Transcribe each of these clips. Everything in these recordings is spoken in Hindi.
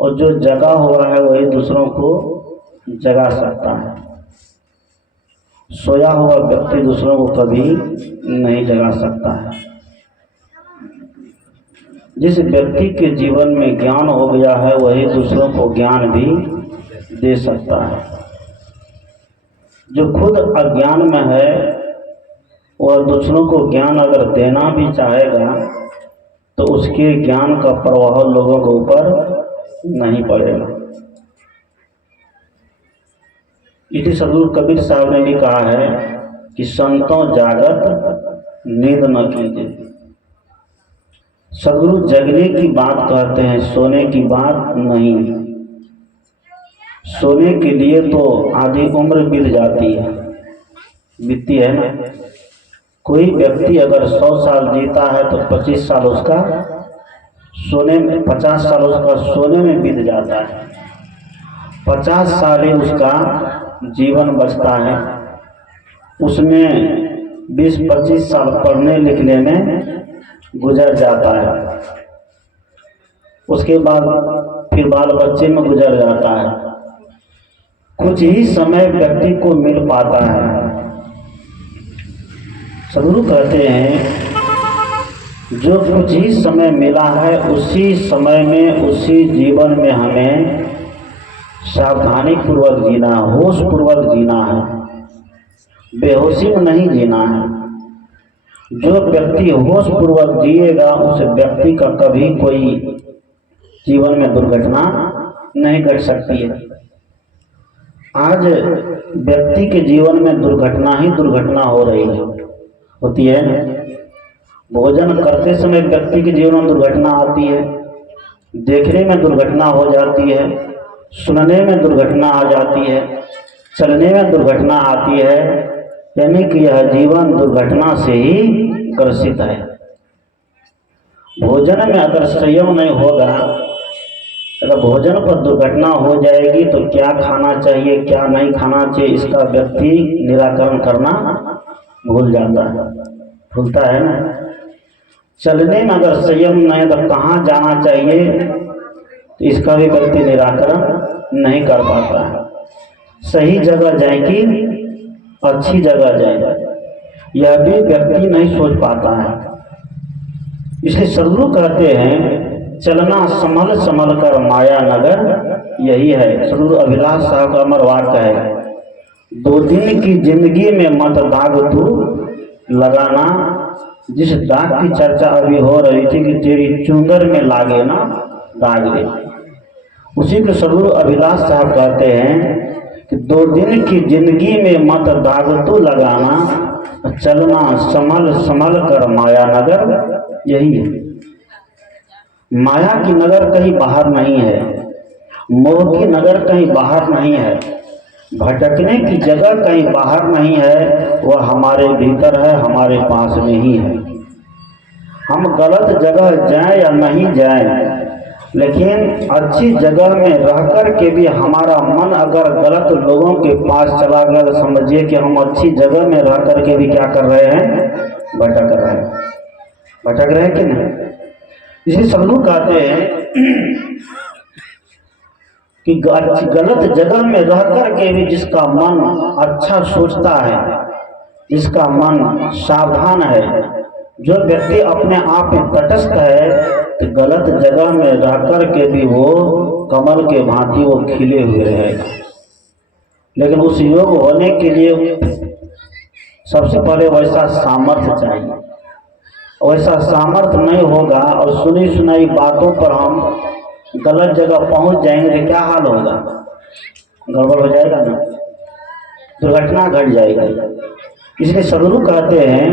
और जो जगा हुआ है वही दूसरों को जगा सकता है। सोया हुआ व्यक्ति दूसरों को कभी नहीं जगा सकता है। जिस व्यक्ति के जीवन में ज्ञान हो गया है वही दूसरों को ज्ञान भी दे सकता है। जो खुद अज्ञान में है वह दूसरों को ज्ञान अगर देना भी चाहेगा तो उसके ज्ञान का प्रभाव लोगों के ऊपर नहीं पड़ेगा। इसी सदगुरु कबीर साहब ने भी कहा है कि संतों जागत नींद न कीजिए। सदगुरु जगने की बात कहते हैं, सोने की बात नहीं। सोने के लिए तो आधी उम्र बीत जाती है, बीतती है ना। कोई व्यक्ति अगर 100 साल जीता है तो 25 साल उसका सोने में, 50 साल उसका सोने में बीत जाता है। 50 साल ही उसका जीवन बचता है। उसमें 20-25 साल पढ़ने लिखने में गुजर जाता है। उसके बाद फिर बाल बच्चे में गुजर जाता है। कुछ ही समय व्यक्ति को मिल पाता है। सदगुरु कहते हैं जो कुछ ही समय मिला है उसी समय में, उसी जीवन में हमें सावधानी पूर्वक जीना, होश पूर्वक जीना है, बेहोशी में नहीं जीना है। जो व्यक्ति होश पूर्वक जिएगा उस व्यक्ति का कभी कोई जीवन में दुर्घटना नहीं घट सकती है। आज व्यक्ति के जीवन में दुर्घटना ही दुर्घटना हो रही है, होती है। भोजन करते समय व्यक्ति के जीवन में दुर्घटना आती है, देखने में दुर्घटना हो जाती है, सुनने में दुर्घटना आ जाती है, चलने में दुर्घटना आती है। यानी कि यह जीवन दुर्घटना से ही ग्रसित है। भोजन में अगर संयम नहीं होगा, अगर भोजन पर दुर्घटना हो जाएगी तो क्या खाना चाहिए क्या नहीं खाना चाहिए इसका व्यक्ति निराकरण करना भूल जाता है, भूलता है ना। चलने में अगर संयम नहीं तो कहाँ जाना चाहिए तो इसका भी व्यक्ति निराकरण नहीं कर पाता है। सही जगह जाए कि अच्छी जगह जाए यह भी व्यक्ति नहीं सोच पाता है। इसलिए सदगुरु कहते हैं चलना संभल संभल कर माया नगर यही है। सदगुरु अभिलाष साहब का अमर वाक्य है, 2 दिन की जिंदगी में मत दाग तू लगाना। जिस दाग की चर्चा अभी हो रही थी कि तेरी चुंदर में लागे ना दाग ले, उसी को सदगुरु अभिलाष साहब कहते हैं कि 2 दिन की जिंदगी में मत दाग तू लगाना, चलना संभल संभल कर माया नगर यही है। माया की नगर कहीं बाहर नहीं है, मोह की नगर कहीं बाहर नहीं है, भटकने की जगह कहीं बाहर नहीं है, वह हमारे भीतर है, हमारे पास में ही है। हम गलत जगह जाएं या नहीं जाएं, लेकिन अच्छी जगह में रह कर के भी हमारा मन अगर गलत लोगों के पास चला गया तो समझिए कि हम अच्छी जगह में रह कर के भी क्या कर रहे हैं, भटक रहे हैं। भटक रहे हैं कि नहीं। इसी सदगुरु कहते हैं कि गलत जगह में रह कर के भी जिसका मन अच्छा सोचता है, जिसका मन सावधान है, जो व्यक्ति अपने आप में तटस्थ है, तो गलत जगह में रह कर के भी वो कमल के भांति वो खिले हुए रहेगा। लेकिन उस योग होने के लिए सबसे पहले वैसा सामर्थ्य चाहिए। वैसा सामर्थ्य नहीं होगा और सुनी सुनाई बातों पर हम गलत जगह पहुंच जाएंगे तो क्या हाल होगा, गड़बड़ हो जाएगा ना, दुर्घटना घट जाएगी। इसलिए सदगुरु कहते हैं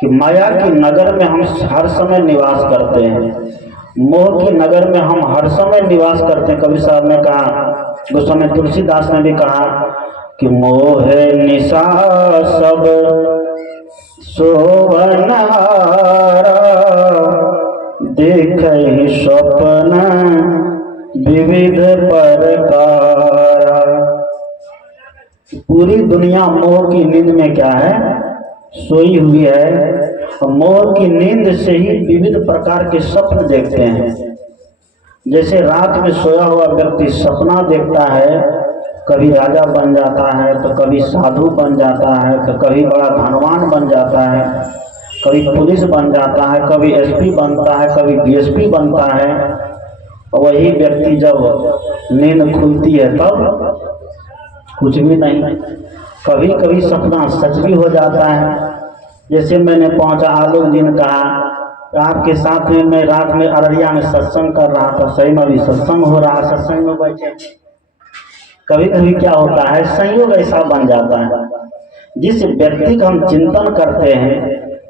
कि माया की नगर में हम हर समय निवास करते हैं, मोह की नगर में हम हर समय निवास करते हैं। कबीर साहब ने कहा, गोस्वामी तुलसीदास ने भी कहा कि मोह निशा सब सोवनहारा, देखहि स्वप्न विविध प्रकार। पूरी दुनिया मोह की नींद में क्या है, सोई हुई है। मोह की नींद से ही विविध प्रकार के स्वप्न देखते हैं। जैसे रात में सोया हुआ व्यक्ति सपना देखता है, कभी राजा बन जाता है तो कभी साधु बन जाता है तो कभी बड़ा धनवान बन जाता है, कभी पुलिस बन जाता है, कभी एसपी बनता है, कभी डीएसपी बनता है। और वही व्यक्ति जब नींद खुलती है तब कुछ भी नहीं। कभी कभी सपना सच भी हो जाता है। जैसे मैंने पहुंचा आलोक जी ने कहा आपके साथ में मैं रात में अररिया में सत्संग कर रहा था, सही में भी सत्संग हो रहा, सत्संग में बैठे। कभी कभी क्या होता है संयोग ऐसा बन जाता है, जिस व्यक्ति का हम चिंतन करते हैं,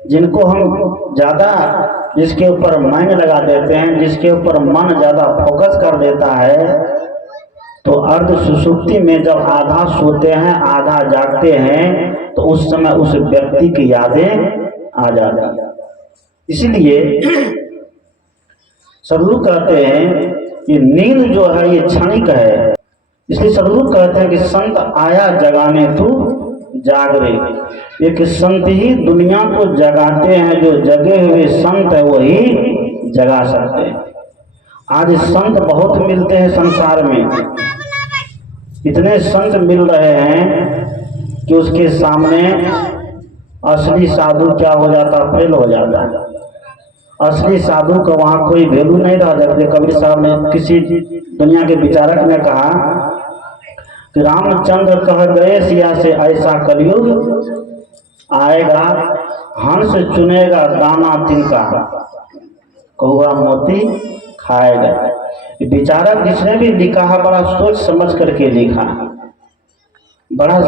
जिनको हम ज्यादा जिसके ऊपर माइंड लगा देते हैं, जिसके ऊपर मन ज्यादा फोकस कर देता है, तो अर्ध सुषुप्ति में जब आधा सोते हैं आधा जागते हैं तो उस समय उस व्यक्ति की यादें आ जाती हैं। इसलिए सदगुरु कहते हैं कि नींद जो है ये क्षणिक है। इसलिए सदगुरु कहते हैं कि संत आया जगाने तू जाग रे। एक संत ही दुनिया को जगाते हैं, जो जगे हुए संत है वही जगा सकते हैं। आज संत बहुत मिलते हैं संसार में, इतने संत मिल रहे हैं कि उसके सामने असली साधु क्या हो जाता, फेल हो जाता है। असली साधु का वहाँ कोई वैल्यू नहीं रह जाती। कबीर साहब ने किसी दुनिया के विचारक ने कहा कि रामचंद्र कह गए सिया से ऐसा कलयुग आएगा, हंस चुनेगा दाना तिनका, कौआ मोती खाएगा। विचारक जिसने भी लिखा है बड़ा सोच समझ करके लिखा है, बड़ा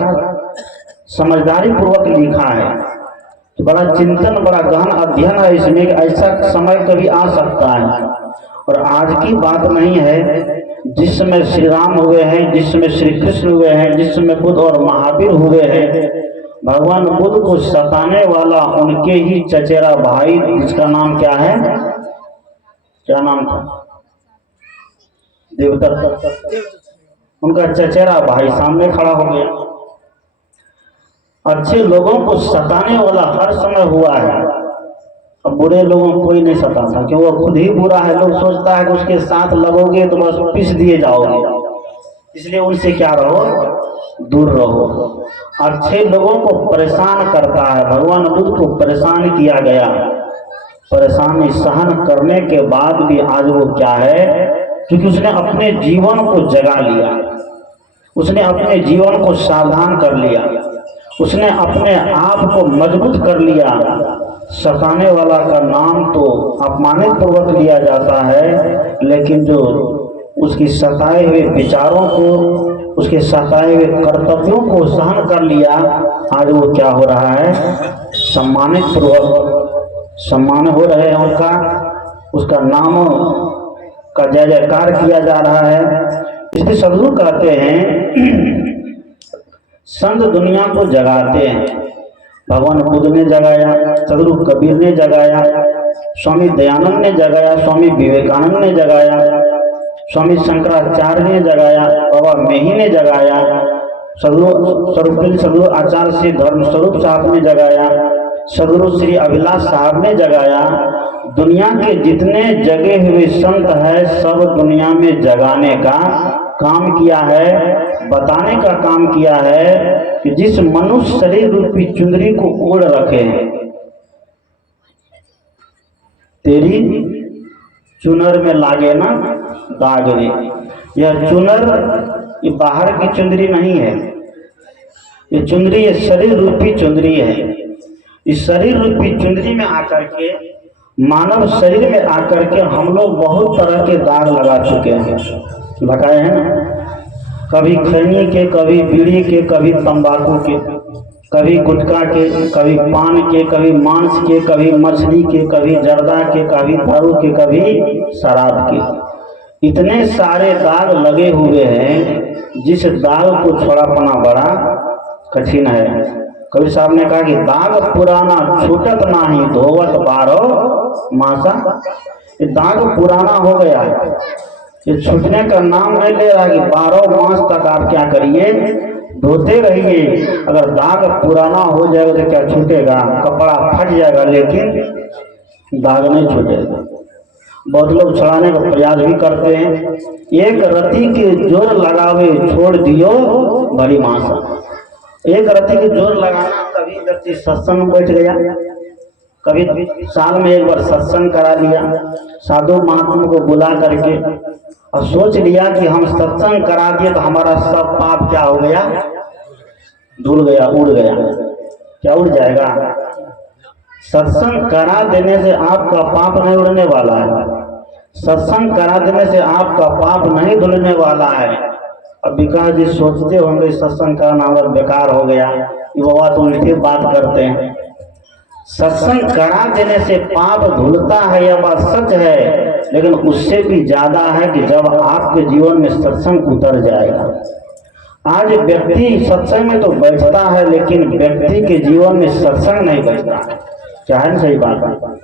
समझदारी पूर्वक लिखा है, तो बड़ा चिंतन बड़ा गहन अध्ययन है इसमें। ऐसा समय कभी आ सकता है और आज की बात नहीं है। जिस समय श्री राम हुए हैं, जिस समय श्री कृष्ण हुए हैं, जिस समय बुद्ध और महावीर हुए हैं, भगवान बुद्ध को सताने वाला उनके ही चचेरा भाई, जिसका नाम क्या है, क्या नाम था, देवदत्त, उनका चचेरा भाई सामने खड़ा हो गया। अच्छे लोगों को सताने वाला हर समय हुआ है, अब बुरे लोगों को कोई नहीं सताता क्योंकि वो खुद ही बुरा है। लोग सोचता है कि उसके साथ लगोगे तो बस पिस दिए जाओगे, इसलिए उनसे क्या रहो, दूर रहो। अच्छे लोगों को परेशान करता है। भगवान बुद्ध को परेशान किया गया, परेशानी सहन करने के बाद भी आज वो क्या है, क्योंकि उसने अपने जीवन को जगा लिया, उसने अपने जीवन को सावधान कर लिया, उसने अपने आप को मजबूत कर लिया। सताने वाला का नाम तो अपमानित पूर्वक लिया जाता है, लेकिन जो उसकी सताए हुए विचारों को, उसके सताए हुए कर्तव्यों को सहन कर लिया, आज वो क्या हो रहा है, सम्मानित पूर्वक सम्मान हो रहे हैं उनका, उसका नाम का जय जयकार किया जा रहा है। इसलिए सदगुरु कहते हैं संत दुनिया को जगाते हैं। भगवान बुद्ध ने जगाया, सदगुरु कबीर ने जगाया, स्वामी दयानंद ने जगाया, स्वामी विवेकानंद ने जगाया, स्वामी शंकराचार्य ने जगाया, बाबा मेही ने जगाया, सदगुरु आचार्य श्री धर्म स्वरूप साहब ने जगाया, सदगुरु श्री अभिलाष साहब ने जगाया। दुनिया के जितने जगे हुए संत है सब दुनिया में जगाने का काम किया है, बताने का काम किया है कि जिस मनुष्य शरीर रूपी चुंदरी को ओढ़ रखे हैं, तेरी चुनर में लागे ना दाग रे। यह चुनर ये बाहर की चुंदरी नहीं है, ये चुंदरी ये शरीर रूपी चुंदरी है। इस शरीर रूपी चुंदरी में आकर के, मानव शरीर में आकर के हम लोग बहुत तरह के दाग लगा चुके हैं, लगाए हैं ना, कभी खैनी के, कभी बीड़ी के, कभी तंबाकू के, कभी गुटखा के, कभी पान के, कभी मांस के, कभी मछली के, कभी जर्दा के, कभी दारू के, कभी शराब के। इतने सारे दाग लगे हुए हैं, जिस दाग को छोड़ा पाना बड़ा कठिन है। कबीर साहब ने कहा कि दाग पुराना छूटत नाही, धोवत बारो मासा। ये दाग पुराना हो गया, ये छूटने का नाम नहीं ले रहा कि 12 मास तक आप क्या करिए, धोते रहिए। अगर दाग पुराना हो जाएगा तो क्या छूटेगा, कपड़ा फट जाएगा, लेकिन दाग नहीं छूटेगा। बहुत लोग छुड़ाने का प्रयास भी करते हैं। एक रति के जोर लगावे छोड़ दियो बड़ी मासा। एक रति के जोर लगाना, कभी व्यक्ति सत्संग में बैठ गया, कभी साल में एक बार सत्संग करा लिया, साधु महात्मा को बुला करके, और सोच लिया कि हम सत्संग करा दिए तो हमारा सब पाप क्या हो गया, धुल गया, उड़ गया। क्या उड़ जाएगा? सत्संग करा देने से आपका पाप नहीं उड़ने वाला है। सत्संग करा देने से आपका पाप नहीं धुलने वाला है। अब विकास जी सोचते होंगे सत्संग कराना हमारा बेकार हो गया, ये बाबा तो उल्टी बात करते हैं। सत्संग करा देने से पाप धुलता है, यह बात सच है, लेकिन उससे भी ज्यादा है कि जब आपके जीवन में सत्संग उतर जाएगा। आज व्यक्ति सत्संग में तो बैठता है, लेकिन व्यक्ति के जीवन में सत्संग नहीं बैठता। क्या है? सही बात है।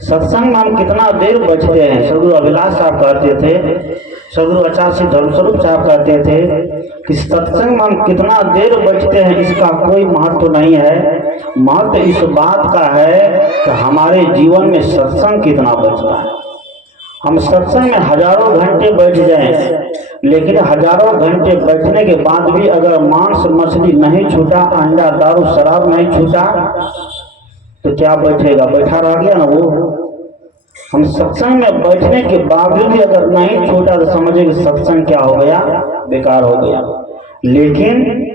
सत्संग में हम कितना देर बैठते हैं? सदगुरु अभिलाष साहब कहते थे, सदगुरु आचार्य धर्मस्वरूप साहब कहते थे कि सत्संग में हम कितना देर बैठते हैं इसका कोई महत्व नहीं है, महत्व इस बात का है कि हमारे जीवन में सत्संग कितना बचता है। हम सत्संग में हजारों घंटे बैठ जाएं, लेकिन हजारों घंटे बैठने के बाद भी अगर मांस मछली नहीं छूटा, अंडा दारू शराब नहीं छूटा, तो क्या बैठेगा? बैठा रह गया ना वो। हम सत्संग में बैठने के बावजूद भी अगर नहीं छूटा तो समझे कि सत्संग क्या हो गया, बेकार हो गया। लेकिन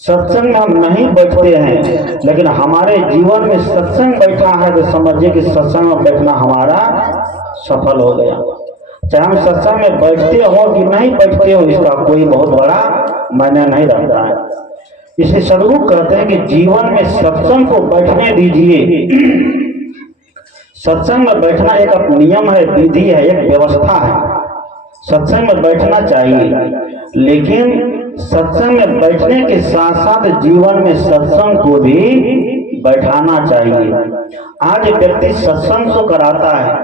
सत्संग में हम नहीं बैठते हैं, लेकिन हमारे जीवन में सत्संग बैठा है तो समझिए कि सत्संग में बैठना हमारा सफल हो गया। चाहे हम सत्संग में बैठते हो कि नहीं बैठते हो, इसका कोई बहुत बड़ा मायने नहीं रहता है। इसलिए सदगुरु कहते हैं कि जीवन में सत्संग को बैठने दीजिए। सत्संग में बैठना एक नियम है, विधि है, एक व्यवस्था है। सत्संग में बैठना चाहिए, लेकिन सत्संग में बैठने के साथ साथ जीवन में सत्संग को भी बैठाना चाहिए। आज व्यक्ति सत्संग तो कराता है,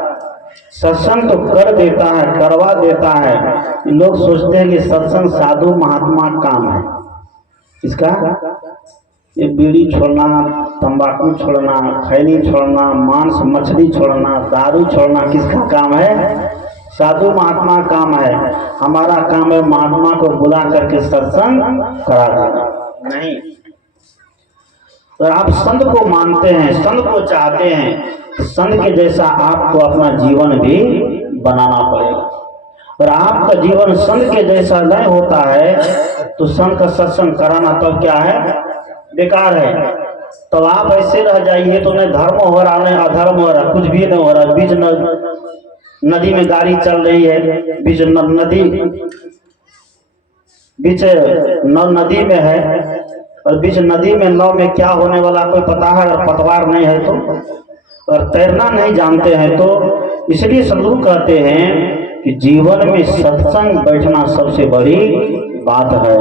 सत्संग तो कर देता है, करवा देता है। लोग सोचते हैं कि सत्संग साधु महात्मा काम है। इसका ये बीड़ी छोड़ना, तंबाकू छोड़ना, खैनी छोड़ना, मांस मछली छोड़ना, दारू छोड़ना किसका काम है? साधु महात्मा काम है। हमारा काम है महात्मा को बुला करके सत्संग करा देना। नहीं, अगर आप संत को मानते हैं, संत को चाहते हैं, तो संत के जैसा आपको अपना जीवन भी बनाना पड़ेगा। अगर आपका जीवन संत के जैसा नहीं होता है तो संत का सत्संग कराना तब क्या है? बेकार है। तो आप ऐसे रह जाइए तो नहीं धर्म हो रहा, नहीं अधर्म हो रहा, कुछ भी नहीं हो रहा। बीच नदी में गाड़ी चल रही है, बीच नदी में है, और बीच नदी में नाव में क्या होने वाला कोई पता है? अगर पतवार नहीं है तो, और तैरना नहीं जानते हैं तो। इसलिए सदगुरु कहते हैं कि जीवन में सत्संग बैठना सबसे बड़ी बात है।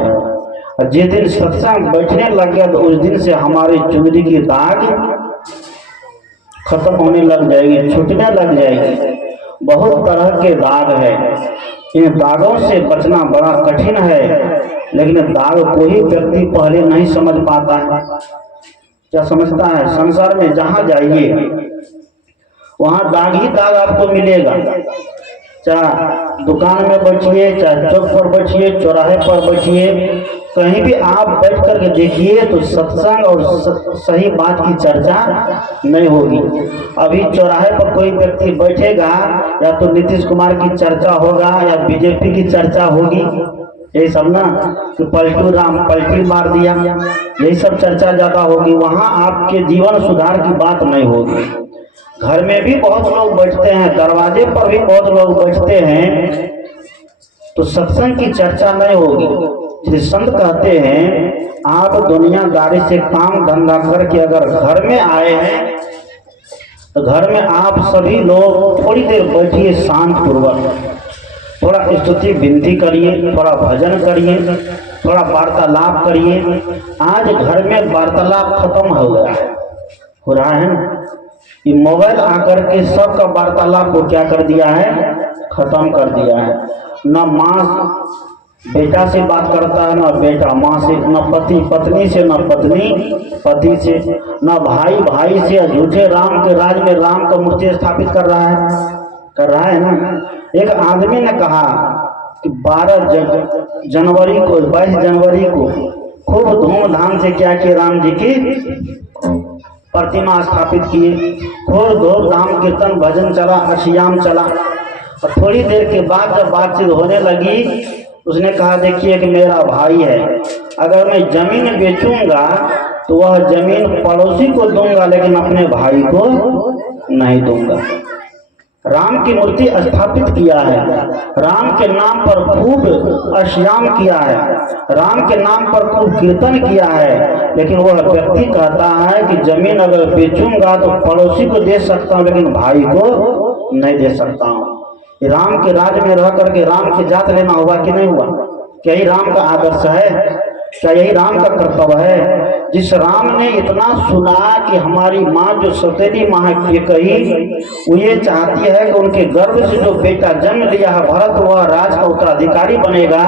और जिस दिन सत्संग बैठने लग गया तो उस दिन से हमारी जिंदगी की दाग खत्म होने लग जाएगी, छूटने लग जाएगी। बहुत तरह के दाग है, इन दागों से बचना बड़ा कठिन है, लेकिन दाग को ही व्यक्ति पहले नहीं समझ पाता है। क्या समझता है? संसार में जहां जाइए वहां दाग ही दाग आपको मिलेगा। चाहे दुकान में बैठिए, चाहे चौक पर बैठिए, चौराहे पर बैठिए, कहीं भी आप बैठ करके देखिए तो सत्संग और सही बात की चर्चा नहीं होगी। अभी चौराहे पर कोई व्यक्ति बैठेगा, या तो नीतीश कुमार की चर्चा होगा या बीजेपी की चर्चा होगी, यही सब ना, कि पलटू राम पलटी मार दिया, यही सब चर्चा ज्यादा होगी। वहां आपके जीवन सुधार की बात नहीं होगी। घर में भी बहुत लोग बैठते हैं, दरवाजे पर भी बहुत लोग बैठते हैं, तो सत्संग की चर्चा नहीं होगी। श्री संत कहते हैं आप दुनियादारी से काम धंधा करके अगर घर में आए हैं तो घर में आप सभी लोग थोड़ी देर बैठिए, शांत पूर्वक थोड़ा स्तुति विनती करिए, थोड़ा भजन करिए, थोड़ा वार्तालाप करिए। आज घर में वार्तालाप खत्म हो गया है, हो रहा है ना। ये मोबाइल आकर के सबका वार्तालाप को क्या कर दिया है? खत्म कर दिया है। न माँ बेटा से बात करता है, न बेटा माँ से, न पति पत्नी से, न पत्नी पति से, न भाई भाई से। झूठे राम के राज में राम का मूर्ति स्थापित कर रहा है। कर रहा है ना। एक आदमी ने कहा कि 12 जनवरी को 22 जनवरी को खूब धूमधाम से क्या किए, राम जी की प्रतिमा स्थापित किए, खूब धूमधाम कीर्तन भजन चला, अष्टयाम चला। और थोड़ी देर के बाद जब बातचीत होने लगी, उसने कहा देखिए कि मेरा भाई है, अगर मैं जमीन बेचूंगा तो वह जमीन पड़ोसी को दूंगा लेकिन अपने भाई को नहीं दूंगा। राम की मूर्ति स्थापित किया है, राम के नाम पर खूब अष्टयाम किया है, राम के नाम पर खूब कीर्तन किया है, लेकिन वह व्यक्ति कहता है कि जमीन अगर बेचूंगा तो पड़ोसी को दे सकता हूँ लेकिन भाई को नहीं दे सकता हूँ। राम के राज में रह करके राम की जात लेना हुआ कि नहीं हुआ? क्या यही राम का आदर्श है? क्या यही राम का कर्तव्य है? जिस राम ने इतना सुना कि हमारी माँ जो सौतेली माँ की कही, वो ये चाहती है कि उनके गर्भ से जो बेटा जन्म लिया है भरत, वह राज का उत्तराधिकारी बनेगा,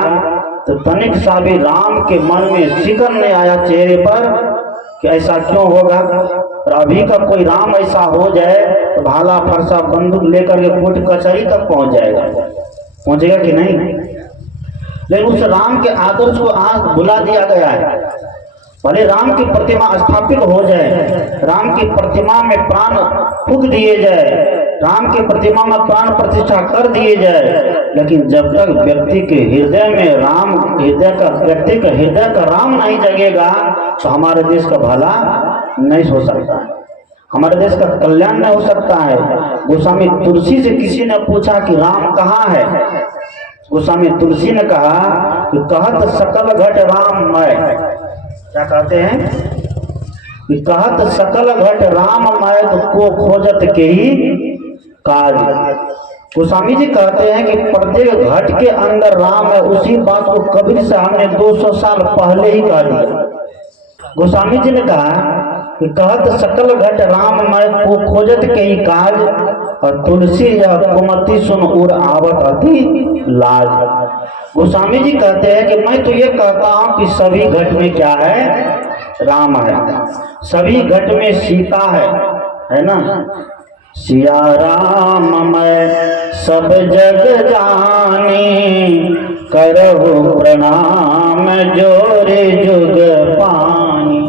तो तनिक सा भी राम के मन में शिकन नहीं आया चेहरे पर कि ऐसा क्यों होगा। और अभी का कोई राम ऐसा हो जाए तो भाला फरसा बंदूक लेकर के कोर्ट कचहरी तक पहुंच जाएगा, पहुंचेगा कि नहीं? लेकिन उस राम के आदर्श को आज भुला दिया गया है। भले राम की प्रतिमा स्थापित हो जाए, राम की प्रतिमा में प्राण फूंक दिए जाए, राम की प्रतिमा में प्राण प्रतिष्ठा कर दिए जाए, लेकिन जब तक व्यक्ति के हृदय में राम, व्यक्ति का हृदय का राम नहीं जगेगा तो हमारे देश का भला नहीं हो सकता है, हमारे देश का कल्याण नहीं हो सकता है। गोस्वामी तुलसी से किसी ने पूछा कि राम कहाँ है? गोस्वामी तुलसी ने कहा कि कहत सकल घट राममय, क्या कहते हैं कि कहत सकल घट राममय को खोजत के ही कार्य। गोस्वामी जी कहते हैं कि प्रत्येक घट के अंदर राम है, उसी बात को कबीर साहब ने 200 साल पहले ही कह दिया। गोस्वामी जी ने कहा कि कहत सकल घट राममय को खोजत के ही काज, और तुलसी या कुमति सुन उर आवत अति लाज। गोस्वामी जी कहते हैं कि मैं तो ये कहता हूं कि सभी घट में क्या है? राम है, सभी घट में सीता है ना। सिया राम मैं सब जग जानी, करहु प्रणाम जोरे जुग पानी।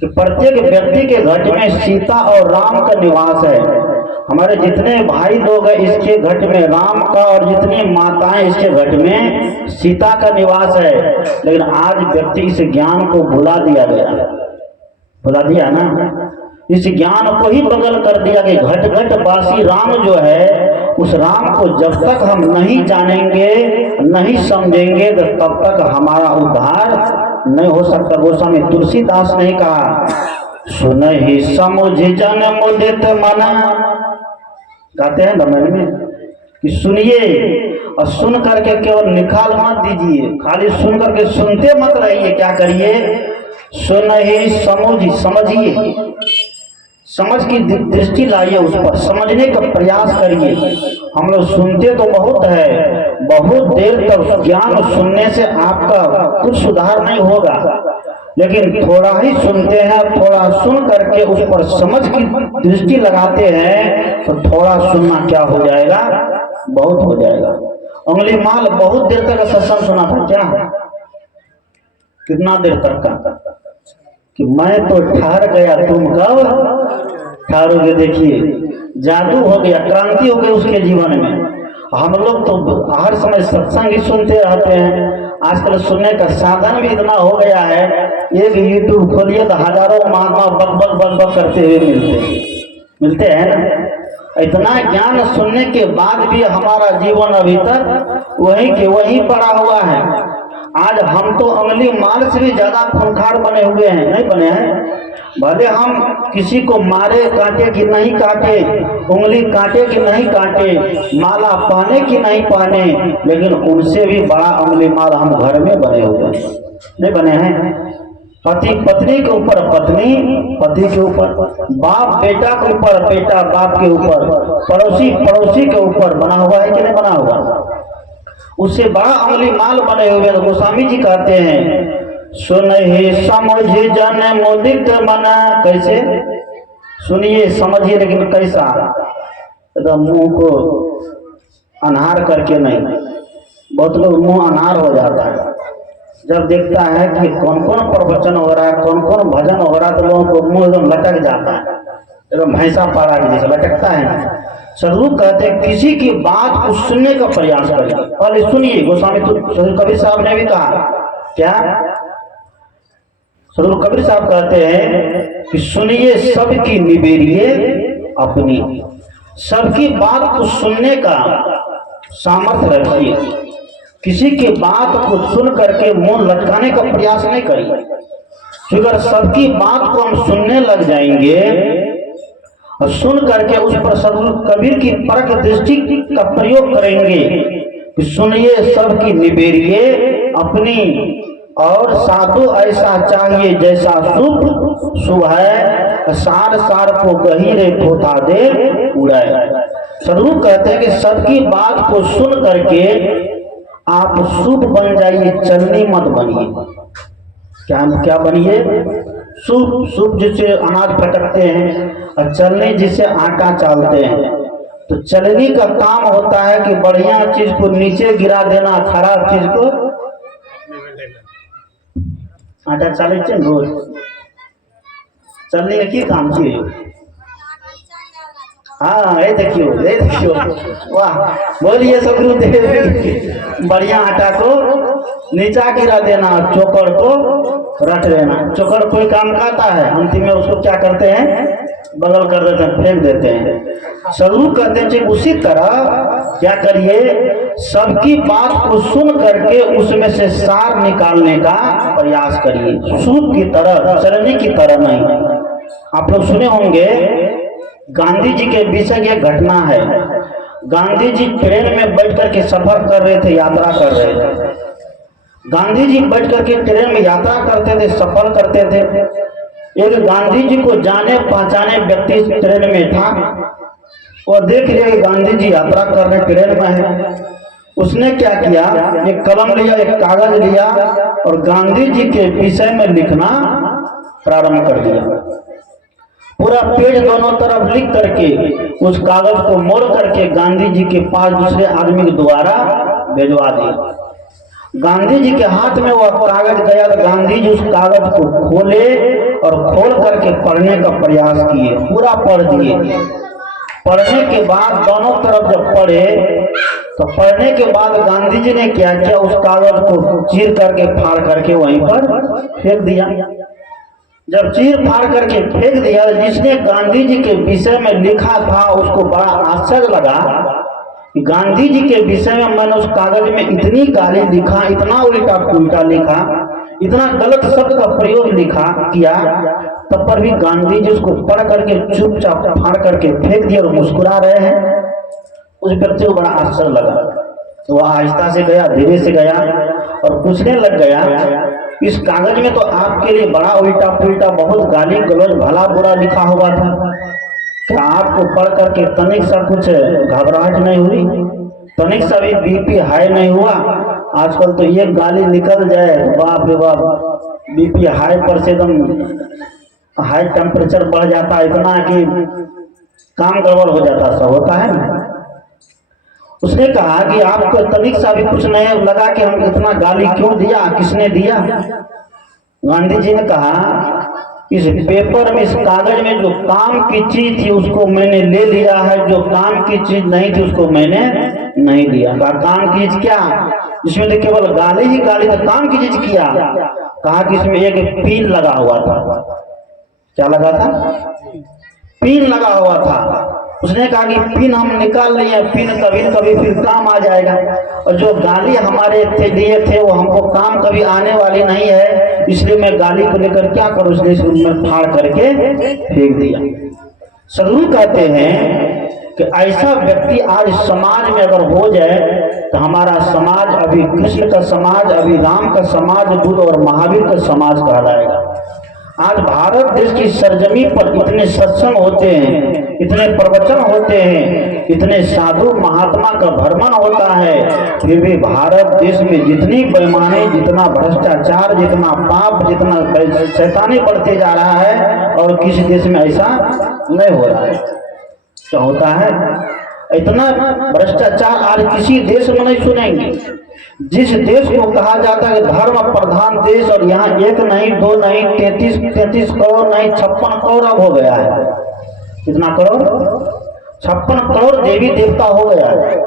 कि प्रत्येक व्यक्ति के घट में सीता और राम का निवास है। हमारे जितने भाई लोग हैं इसके घट में राम का, और जितनी माताएं इसके घट में सीता का निवास है। लेकिन आज व्यक्ति इस ज्ञान को भुला दिया गया, भुला दिया ना, इस ज्ञान को ही बगल कर दिया कि घट घट वासी राम जो है, उस राम को जब तक हम नहीं जानेंगे, नहीं समझेंगे, तो तब तक हमारा उद्धार नहीं हो सकता। गोस्वामी तुलसीदास ने कहा सुन ही समुझ जन मुदित मना, कहते हैं रामायण में कि सुनिए और सुन करके केवल निकाल मत दीजिए, खाली सुन करके सुनते मत रहिए, क्या करिए? सुन ही समझिए, समझ की दृष्टि लाइए, उस पर समझने का प्रयास करिए। हम लोग सुनते तो बहुत है, बहुत देर तक ज्ञान सुनने से आपका कुछ सुधार नहीं होगा, लेकिन थोड़ा ही सुनते हैं, थोड़ा सुन करके उस पर समझ की दृष्टि लगाते हैं तो थोड़ा सुनना क्या हो जाएगा? बहुत हो जाएगा। उंगली माल बहुत देर तक सत्संग सुना था क्या? कितना देर तक का? कि मैं तो ठहर गया, तुम कब ठहरोगे? देखिए जादू हो गया, क्रांति हो गई उसके जीवन में। हम लोग तो हर समय सत्संग ही सुनते रहते हैं। आजकल सुनने का साधन भी इतना हो गया है, एक यूट्यूब खोलिए तो हजारों महात्मा बक करते हुए मिलते हैं ना। इतना ज्ञान सुनने के बाद भी हमारा जीवन अभी तक वहीं के वहीं पड़ा हुआ है। आज हम तो उंगली माल से भी ज्यादा खूंखार बने हुए हैं, नहीं बने हैं? भले हम किसी को मारे काटे कि नहीं काटे, उंगली काटे कि नहीं काटे, माला पहने कि नहीं पहने, लेकिन उनसे भी बड़ा उंगली माल हम घर में बने हुए हैं, नहीं बने हैं? पति पत्नी के ऊपर पत्नी पति के ऊपर, बाप बेटा के ऊपर, बेटा बाप के ऊपर, पड़ोसी पड़ोसी के ऊपर बना हुआ है कि नहीं बना हुआ? उससे बड़ा उंगली माल बने हुए। तो गोस्वामी जी कहते हैं सुन ही समझ जन मुदित मना। कैसे? सुनिए समझिए, लेकिन कैसा? मुंह को अनहार करके नहीं। बहुत लोग मुंह अनहार हो जाता है जब देखता है कि कौन कौन प्रवचन हो रहा है, कौन कौन भजन हो रहा है, तो लोगों को मुंह एकदम लटक जाता है, एकदम भैंसा पारा के जैसे लटकता है। सदगुरु कहते हैं किसी की बात को सुनने का प्रयास करिए। पहले सुनिए, गोस्वामी सदगुरु कबीर साहब ने भी कहा, क्या सदगुरु कबीर साहब कहते हैं कि सुनिए सबकी निबेरिए अपनी। सबकी बात को सुनने का सामर्थ्य रखिए, किसी की बात को सुन करके मुंह लटकाने का प्रयास नहीं करिए। अगर सबकी बात को हम सुनने लग जाएंगे और सुन करके उस पर सदगुरु कबीर की परख दृष्टि का प्रयोग करेंगे कि सुनिए सबकी निबेरिए अपनी, और साधु ऐसा चाहिए जैसा शुभ शुभ है, सार सार को गहीरे धोता दे उड़ाए। सदगुरु कहते हैं कि सबकी बात को सुन करके आप शुभ बन जाइए, चलनी मत बनिए। क्या बनिए? शुभ। शुभ जिसे अनाज फटकते हैं और चलनी जिसे आटा चालते हैं। तो चलनी का काम होता है कि बढ़िया चीज को नीचे गिरा देना, खराब चीज को आटा चाले रोज। चलनी का की काम चाहिए? हाँ, ये देखियो, वाह, बोलिए सदगुरुदेव। बढ़िया आटा को नीचा गिरा देना, चोकर को रख देना। चोकर कोई काम खाता है, अंतिम में उसको क्या करते हैं? बगल कर देते हैं, फेंक देते हैं। सदगुरु कहते हैं उसी तरह क्या करिए, सबकी बात को सुन करके उसमें से सार निकालने का प्रयास करिए, सूप की तरह, चरनी की तरह नहीं। आप लोग सुने होंगे गांधी जी के विषय एक घटना है। गांधी जी ट्रेन में बैठ करके सफर कर रहे थे, यात्रा कर रहे थे। गांधी जी बैठ करके ट्रेन में यात्रा करते थे, सफर करते थे। एक गांधी जी को जाने पहचाने व्यक्ति ट्रेन में था। वो देख लिया कि गांधी जी यात्रा कर रहे ट्रेन में है। उसने क्या किया, एक कलम लिया, एक कागज लिया और गांधी जी के विषय में लिखना प्रारंभ कर दिया। पूरा पेज दोनों तरफ लिख करके उस कागज को मोड़ करके गांधी जी के पास दूसरे आदमी के द्वारा भेजवा दिया। गांधी जी के हाथ में वह कागज गया तो गांधी जी उस कागज को खोले और खोल करके पढ़ने का प्रयास किए, पूरा पढ़ दिए। पढ़ने के बाद दोनों तरफ जब पढ़े तो पढ़ने के बाद गांधी जी ने क्या किया, उस कागज को चीर करके फाड़ करके वहीं पर फेंक दिया। जब चीर फाड़ करके फेंक दिया, जिसने गांधी जी के विषय में लिखा था उसको बड़ा आश्चर्य लगा कि गांधी जी के विषय में मैंने उस कागज में इतनी गाली लिखा, इतना उल्टा पुल्टा लिखा, इतना गलत शब्द का प्रयोग लिखा किया, तब पर भी गांधी जी उसको पढ़ करके चुपचाप फाड़ करके फेंक दिया और मुस्कुरा रहे हैं। उस व्यक्ति को बड़ा आश्चर्य लगा। तो वह आहिस्ता से गया, धीरे से गया और पूछने लग गया, इस कागज में तो आपके लिए बड़ा उल्टा पुल्टा बहुत गाली गलौज भला बुरा लिखा हुआ था, क्या आपको पढ़ करके तनिक सा कुछ घबराहट नहीं हुई? तनिक सा भी बीपी हाई नहीं हुआ? आजकल तो ये गाली निकल जाए बाप रे बाप, बीपी हाई पर से एकदम हाई टेम्परेचर बढ़ जाता है, इतना कि काम गड़बड़ हो जाता, सब होता है ना। उसने कहा कि आपको तनिक सा भी कुछ नहीं लगा कि हम इतना गाली क्यों दिया, किसने दिया? गांधी जी ने कहा, इस पेपर में, इस कागज में जो काम की चीज थी उसको मैंने ले लिया है, जो काम की चीज नहीं थी उसको मैंने नहीं लिया। कहा काम की चीज क्या? इसमें तो केवल गाली ही गाली, तो काम की चीज किया? कहा कि इसमें एक पिन लगा हुआ था। क्या लगा था? पिन लगा हुआ था। उसने कहा कि पिन हम निकाल लिए, पिन कभी न कभी फिर काम आ जाएगा, और जो गाली हमारे दिए थे वो हमको काम कभी आने वाली नहीं है, इसलिए मैं गाली को लेकर क्या करूं, इसलिए इसको मैं फाड़ करके फेंक दिया। सदगुरु कहते हैं कि ऐसा व्यक्ति आज समाज में अगर हो जाए तो हमारा समाज अभी कृष्ण का समाज, अभी राम का समाज, बुद्ध और महावीर का समाज कहलाएगा। आज भारत देश की सरजमी पर इतने सत्संग होते हैं, इतने प्रवचन होते हैं, इतने साधु महात्मा का भ्रमण होता है, फिर भी भारत देश में जितनी बेईमानी, जितना भ्रष्टाचार, जितना पाप, जितना शैतानी बढ़ते जा रहा है और किसी देश में ऐसा नहीं हो रहा है। क्या होता है? इतना भ्रष्टाचार आज किसी देश में नहीं सुनेंगे। जिस देश को कहा जाता है धर्म प्रधान देश, और यहाँ एक नहीं, दो नहीं, 33 करोड़ नहीं, 56 करोड़ अब हो गया है। कितना करोड़? 56 करोड़ देवी देवता हो गया है।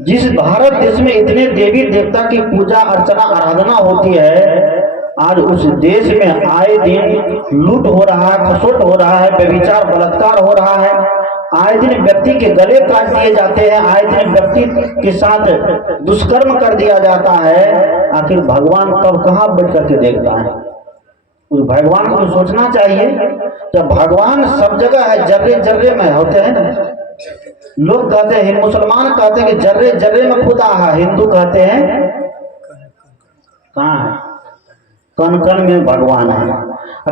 जिस भारत देश में इतने देवी देवता की पूजा अर्चना आराधना होती है, आज उस देश में आए दिन लूट हो रहा है, खसोट हो रहा है, व्यभिचार बलात्कार हो रहा है, आए दिन व्यक्ति के गले काट दिए जाते हैं, आए दिन व्यक्ति के साथ दुष्कर्म कर दिया जाता है। आखिर भगवान तब कहाँ बैठ करके देखता है? उस भगवान को सोचना चाहिए। जब भगवान सब जगह है, जर्रे जर्रे में होते हैं ना। लोग कहते हैं, मुसलमान कहते हैं कि जर्रे जर्रे में खुदा है, हिंदू कहते हैं कहाँ है? कण कण में भगवान है।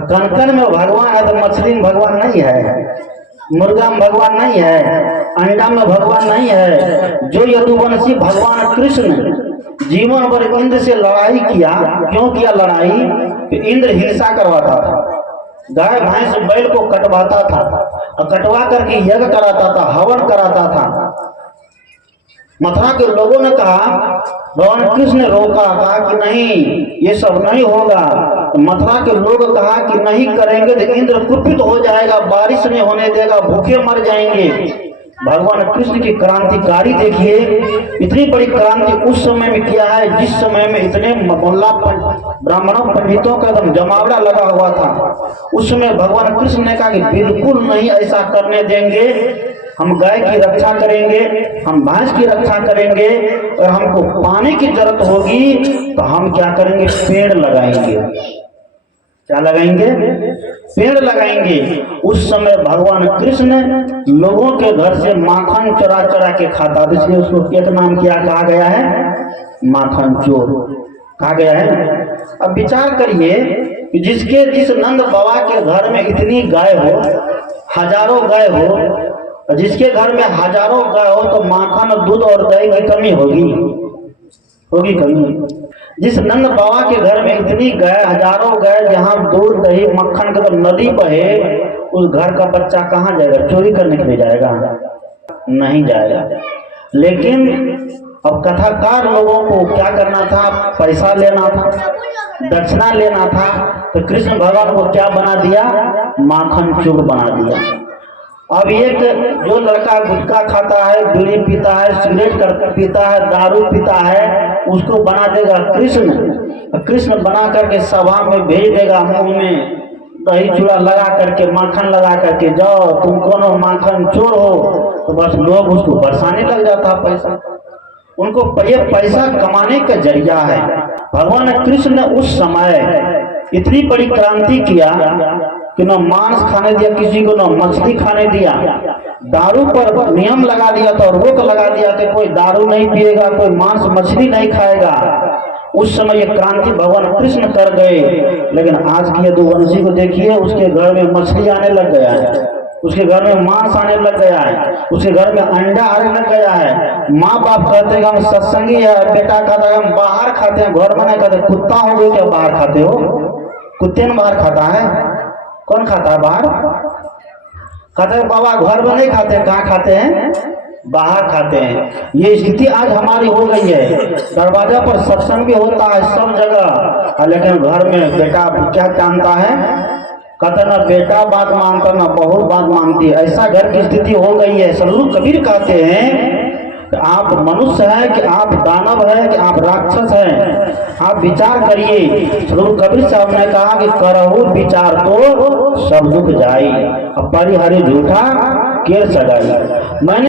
कण कण में भगवान है तो मछली में भगवान नहीं है, मुर्गा में भगवान नहीं है, अंडा में भगवान नहीं है। जो यदुवंशी भगवान कृष्ण जीवन भर इंद्र से लड़ाई किया, क्यों किया लड़ाई? तो इंद्र हिंसा करवाता था, गाय भैंस बैल को कटवाता था, और कटवा करके यज्ञ कराता था, हवन कराता था। मथुरा के लोगों ने कहा, भगवान कृष्ण ने रोका, कहा कि नहीं ये सब नहीं होगा। तो मथुरा के लोग कहा कि नहीं करेंगे तो इंद्र कुपित हो जाएगा, बारिश नहीं होने देगा, भूखे मर जाएंगे। भगवान कृष्ण की क्रांतिकारी देखिए, इतनी बड़ी क्रांति उस समय में किया है जिस समय में इतने मुल्ला ब्राह्मणों पंडितों का एकदम जमावड़ा लगा हुआ था। उस समय भगवान कृष्ण ने कहा कि बिल्कुल नहीं ऐसा करने देंगे, हम गाय की रक्षा करेंगे, हम भैंस की रक्षा करेंगे, और हमको पानी की जरूरत होगी तो हम क्या करेंगे? पेड़ लगाएंगे। क्या लगाएंगे? पेड़ लगाएंगे। उस समय भगवान कृष्ण लोगों के घर से माखन चुरा चुरा के खाता, इसलिए उसको एक नाम क्या कहा गया है? माखन चोर कहा गया है। अब विचार करिए कि जिस नंद बाबा के घर में इतनी गाय हो, हजारों गाय हो, जिसके घर में हजारों गाय हो, तो माखन, दूध और दही की कमी होगी कमी? जिस नंद बाबा के घर में इतनी गाय, हजारों गाय, जहाँ दूध दही मक्खन का तो नदी बहे, उस घर का बच्चा कहाँ जाएगा? चोरी करने के लिए जाएगा? नहीं जाएगा। लेकिन अब कथाकार लोगों को क्या करना था? पैसा लेना था, दक्षिणा लेना था। तो कृष्ण भगवान को क्या बना दिया? माखन चोर बना दिया। अब एक जो लड़का गुटखा खाता है, बीड़ी पीता है, सिगरेट पीता है, दारू पीता है, उसको बना देगा कृष्ण। कृष्ण बना करके सभा में भेज देगा, मुंह में दही चूड़ा लगा करके, माखन लगा करके, जाओ तुम कोनो माखन चोर हो। तो बस लोग उसको बरसाने लग जाता है पैसा। उनको ये पैसा कमाने का जरिया है। भगवान कृष्ण ने उस समय इतनी बड़ी क्रांति किया कि न मांस खाने दिया किसी को, न मछली खाने दिया। दारू पर नियम लगा दिया था, रोक लगा दिया कि कोई दारू नहीं पिएगा, कोई मांस मछली नहीं खाएगा। उस समय ये क्रांति भगवान कृष्ण कर गए। लेकिन आज की यदुवंशी को देखिए, उसके घर में मछली आने लग गया है, उसके घर में मांस आने लग गया है, उसके घर में अंडा आने लग गया है। माँ बाप कहते हैं हम सत्संगी है, बेटा कहता है हम बाहर खाते हैं, घर में नहीं खाते। कुत्ता हो गए क्या बाहर खाते हो? कुत्ते ने बाहर खाता है? कौन खाता है बाहर? कहते हैं बाबा घर में नहीं खाते, कहाँ खाते हैं? बाहर खाते हैं। ये स्थिति आज हमारी हो गई है। दरवाजा पर सत्संग भी होता है सब जगह, लेकिन घर में बेटा क्या जानता है? कहता ना बेटा बात मानता ना बहुत बात मानती है। ऐसा घर की स्थिति हो गई है। सदगुरु कबीर कहते हैं कि आप मनुष्य हैं कि आप दानव हैं कि आप राक्षस हैं, आप विचार करिए। सदगुरु कबीर साहब ने कहा कि करहु विचार तो सब दुख जाई, अब परिहरि झूठा केर सगाई। मैंने